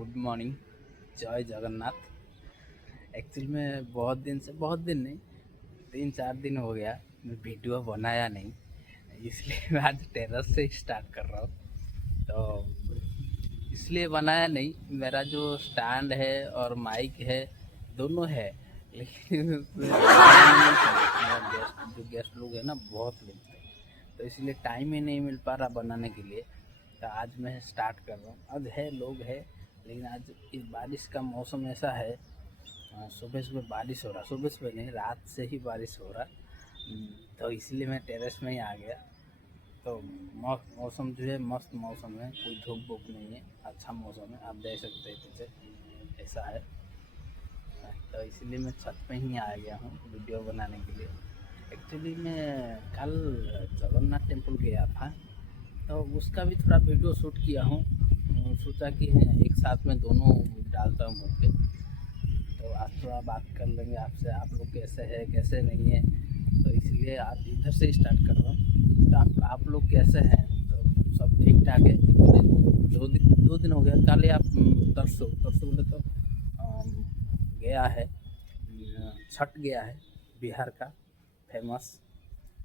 Good morning. जय Jagannath. Actually में बहुत दिन नहीं, 3-4 दिन हो गया मैं वीडियो बनाया नहीं, इसलिए मैं आज टेरेस से स्टार्ट कर रहा हूँ। तो इसलिए बनाया नहीं, मेरा जो स्टैंड है और माइक है दोनों है, लेकिन उसमें मेरा गेस्ट लोग है ना, बहुत लोग थे, तो इसलिए टाइम ही नहीं मिल पा रहा बनाने के लिए। तो आज मैं स्टार्ट कर रहा हूँ। आज है लोग है, लेकिन आज इस बारिश का मौसम ऐसा है। सुबह सुबह बारिश हो रहा, सुबह सुबह नहीं, रात से ही बारिश हो रहा। तो इसलिए मैं टेरेस में ही आ गया। तो मौसम जो है मस्त मौसम है, कोई धूप वूप नहीं है, अच्छा मौसम है, आप देख सकते हैं पीछे ऐसा है। तो इसलिए मैं छत पे ही आ गया हूँ वीडियो बनाने के लिए। एक्चुअली मैं कल जगन्नाथ टेम्पल गया था, तो उसका भी थोड़ा वीडियो शूट किया हूँ। सोचा कि एक साथ में दोनों डालता हूँ बोल के। तो आज थोड़ा बात कर लेंगे आपसे, आप लोग कैसे हैं कैसे नहीं है। तो इसलिए आज इधर से स्टार्ट कर रहा हूँ। तो आप लोग कैसे हैं? तो सब ठीक ठाक है। दो दिन हो गया। कल या तरसों बोले तो गया है, छठ गया है बिहार का, फेमस।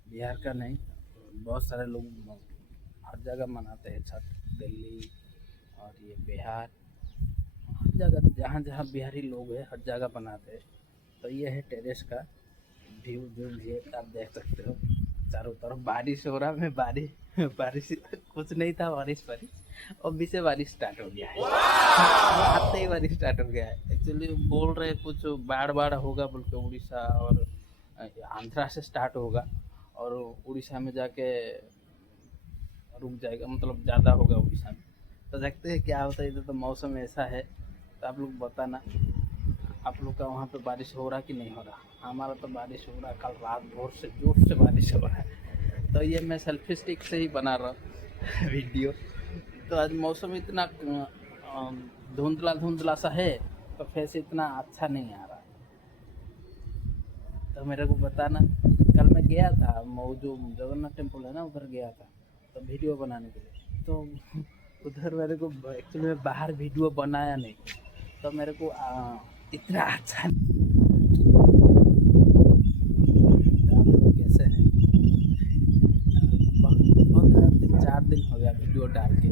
बिहार का नहीं, बहुत सारे लोग हर जगह मनाते हैं छठ। दिल्ली और ये बिहार, हर जगह जहाँ जहाँ बिहारी लोग हैं हर जगह बनाते हैं। तो ये है टेरेस का व्यू आप देख सकते हो। चारों तरफ बारिश हो रहा। मैं बारिश कुछ नहीं था, बारिश अभी से बारिश स्टार्ट हो गया है। आते ही बारिश स्टार्ट हो गया है। एक्चुअली बोल रहे कुछ बाढ़ होगा बोल के, उड़ीसा और आंध्रा से स्टार्ट होगा और उड़ीसा में जाके रुक जाएगा, मतलब ज़्यादा होगा उड़ीसा में। तो देखते हैं क्या होता है। इधर तो मौसम ऐसा है, तो आप लोग बताना आप लोग का वहाँ पे बारिश हो रहा कि नहीं हो रहा। हमारा तो बारिश हो रहा, कल रात भोर से जोर से बारिश हो रहा है। तो ये मैं सेल्फी स्टिक से ही बना रहा हूँ वीडियो। तो आज मौसम इतना धुंधला सा है, तो फेस इतना अच्छा नहीं आ रहा। तो मेरे को बताना। कल मैं गया था, वो जो जगन्नाथ टेम्पल है ना, उधर गया था तो वीडियो बनाने के लिए। तो उधर मेरे को एक्चुअली में बाहर वीडियो बनाया नहीं, तो मेरे को इतना अच्छा आप लोग कैसे हैं? बहुत 3-4 दिन हो गया वीडियो डाल के,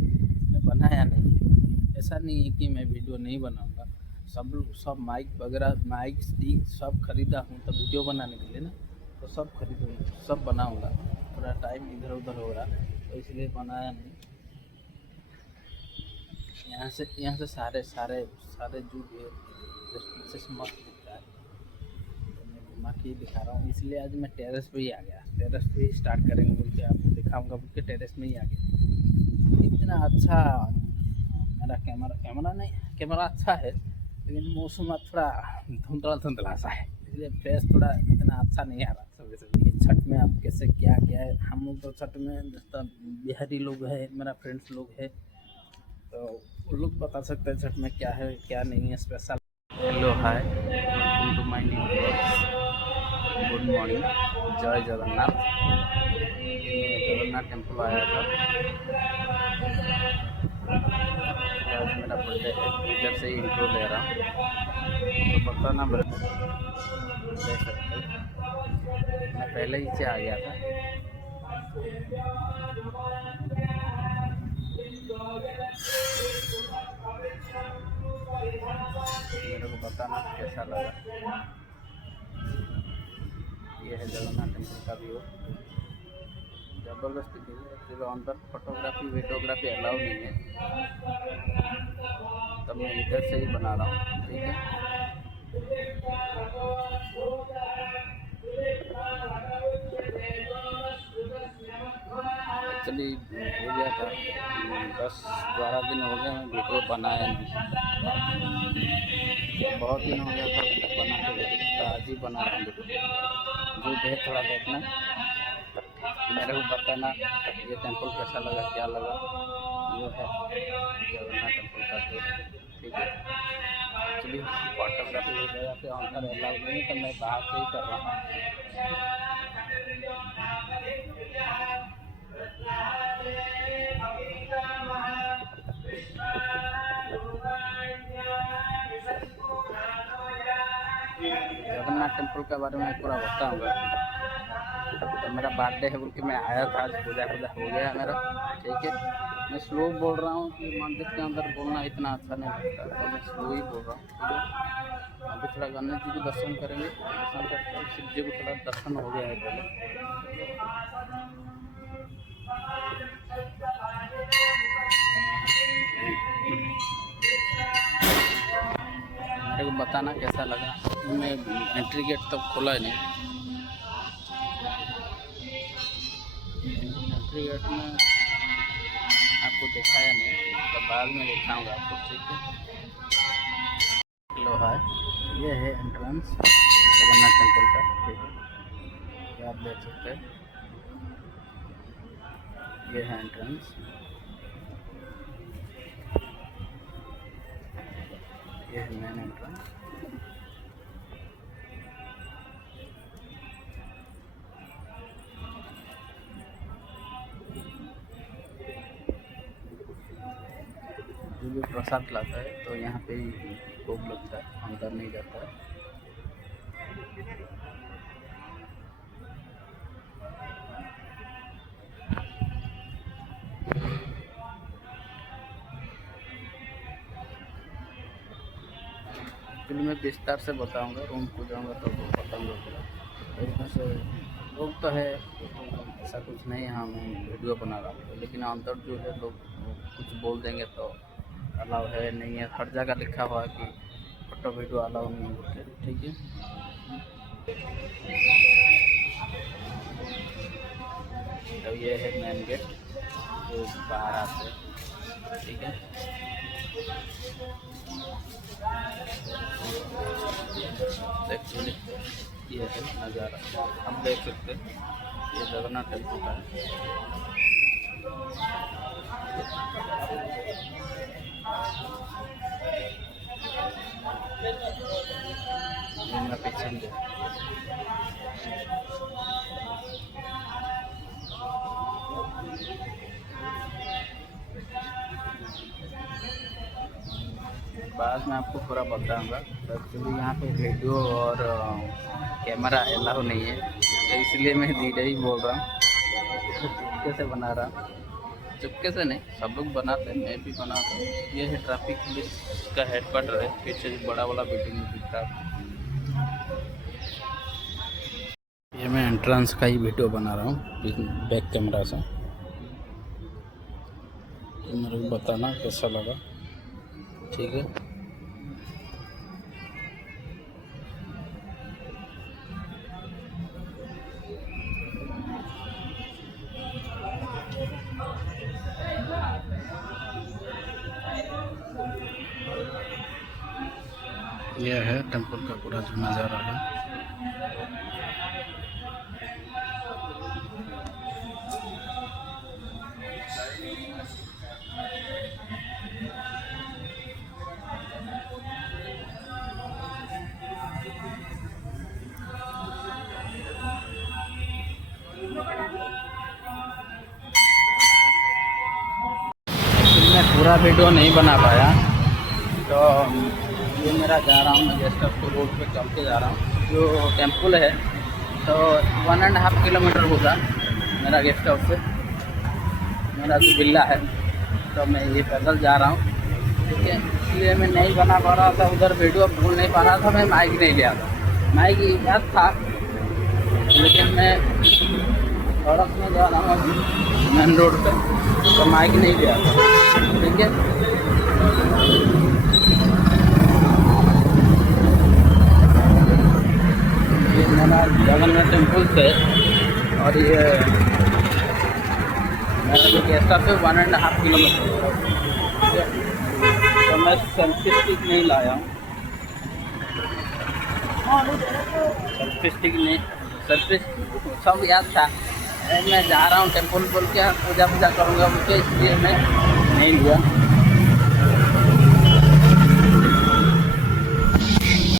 मैं बनाया नहीं। ऐसा नहीं है कि मैं वीडियो नहीं बनाऊंगा। सब माइक वगैरह, माइक स्टिक सब खरीदा हूँ तो वीडियो बनाने के लिए ना, तो सब खरीदूँगा, सब बनाऊंगा। थोड़ा टाइम इधर उधर हो रहा, तो इसलिए बनाया नहीं। यहाँ से सारे सारे सारे जो भी से मस्त दिखता है, तो मैं घुमा के ही दिखा रहा हूँ। इसलिए आज मैं टेरेस पे ही आ गया। टेरेस पे ही स्टार्ट करेंगे बोल के, आपको दिखाऊंगा बोल के टेरेस में ही आ गया। इतना अच्छा मेरा कैमरा अच्छा है, लेकिन मौसम थोड़ा धुंधला सा है, इसलिए फेस थोड़ा इतना अच्छा नहीं आ रहा सुबह सुबह। ये छठ में आप कैसे क्या क्या है, हम लोग तो छठ में जितना बिहारी लोग है, मेरा फ्रेंड्स लोग है, तो वो लोग बता सकते हैं छठ में क्या है क्या नहीं है special. Hello hi, welcome to my new blogs. Good morning. जय जगन्नाथ। मैं जगन्नाथ टेम्पल आया था। आज मेरा बर्थडे है, इधर से ही इंट्रो ले रहा हूँ। तो बताना मेरे को, देख सकते हो मैं पहले ही से आ गया था। मेरे को बताना कैसा लगा। ये है जगन्नाथ टेम्पल का व्यू। ज़बरदस्त व्यू है। एक्चुअली अंदर फोटोग्राफी वीडियोग्राफी अलाउ नहीं है, तब मैं इधर से ही बना रहा हूँ। ठीक है। एक्चुअली हो गया था 10-12 दिन हो गए मैं वीडियो बनाया नहीं, बहुत दिन हो गया था बनाते हुए, तो आज ही बना रहा हूँ वीडियो। जो है थोड़ा देखना, मेरे को बताना ये टेम्पल कैसा लगा क्या लगा। ये है जगन्नाथ टेम्पल का व्यू। ठीक है। एक्चुअली फोटोग्राफी वीडियोग्राफी अंदर अलाउ नहीं है, तो मैं बाहर से ही कर रहा हूँ। टेम्पल के बारे में पूरा बताऊंगा। तो मेरा बर्थडे है बोल के मैं आया था, आज पूजा हो गया है मेरा, ठीक है। मैं स्लो बोल रहा हूँ कि मंदिर के अंदर बोलना इतना अच्छा नहीं लगता, तो मैं स्लो ही बोल रहा हूँ, ठीक है। अभी थोड़ा गणेश जी को दर्शन करेंगे, दर्शन करके शिव जी को थोड़ा दर्शन हो गया है पहले। मेरे को बताना कैसा लगा। मैं एंट्री गेट तक खोला ही नहीं, एंट्री गेट में आपको दिखाया नहीं, तो बाद में दिखाऊंगा आपको, ठीक है। लोहा है, ये है एंट्रेंस जगन्नाथ टेम्पल का, ठीक है। ये आप देख सकते हैं, ये है एंट्रेंस, ये है मेन एंट्रेंस। जो भी प्रसाद लाता है तो यहाँ पे ही भोग लगता है, अंदर नहीं जाता है। फिर मैं विस्तार से बताऊंगा, रूम को जाऊंगा तो बताऊंगा पूरा। इसमें से लोग तो है, ऐसा कुछ नहीं, हाँ मैं वीडियो बना रहा हूँ, लेकिन अंदर जो है लोग कुछ बोल देंगे तो अलाउ है नहीं है। हर जगह लिखा हुआ है कि फोटो वीडियो अलाउ नहीं होते, ठीक है। तो ये है मेन गेट जो बाहर आते हैं, ठीक है। देखिए ये है नज़ारा, आप देख सकते हैं, ये जगन्नाथ टेम्पल का है। मेरा पीछे बाद में आपको पूरा बताऊंगा। तो एक्चुअली यहाँ पे वीडियो और कैमरा अलाउ नहीं है, तो इसलिए मैं धीरे ही बोल रहा हूँ, चुपके से बना रहा हूँ। चुपके से नहीं, सब लोग बनाते हैं, मैं भी बनाता हूँ। ये है ट्रैफिक पुलिस का हेडक्वार्टर है, पीछे बड़ा वाला बिल्डिंग दिख रहा है। ये मैं एंट्रेंस का ही वीडियो बना रहा हूँ बैक कैमरा से। तो मेरे को बताना कैसा लगा, ठीक है। यह है टेम्पल का पूरा जो नज़ारा है। मैं पूरा वीडियो नहीं बना पाया, तो ये मेरा जा रहा हूँ, मैं गेस्ट हाउस को रोड पे चल के जा रहा हूँ। जो टेम्पल है तो 1.5 किलोमीटर होगा मेरा गेस्ट हाउस से, मेरा जो विला है, तो मैं ये पैदल जा रहा हूँ, ठीक है। इसलिए मैं नहीं बना पा रहा था, उधर वीडियो बोल नहीं पा रहा था। मैं माइक नहीं लिया था, माइक याद था, लेकिन मैं सड़क में जा रहा हूँ मेन रोड पे, तो माइक नहीं लिया था, ठीक है। ये मेरा जगन्नाथ टेम्पल से, और ये मेरा जो गेस्ट हाउस है 1.5 किलोमीटर, ठीक है। तो मैं सेल्फी स्टिक नहीं लाया हूँ, सेल्फी स्टिक नहीं, सेल्फी सब याद था। मैं जा रहा हूँ टेम्पल बोल के पूजा करूँगा बोल के, इसलिए मैं नहीं लिया।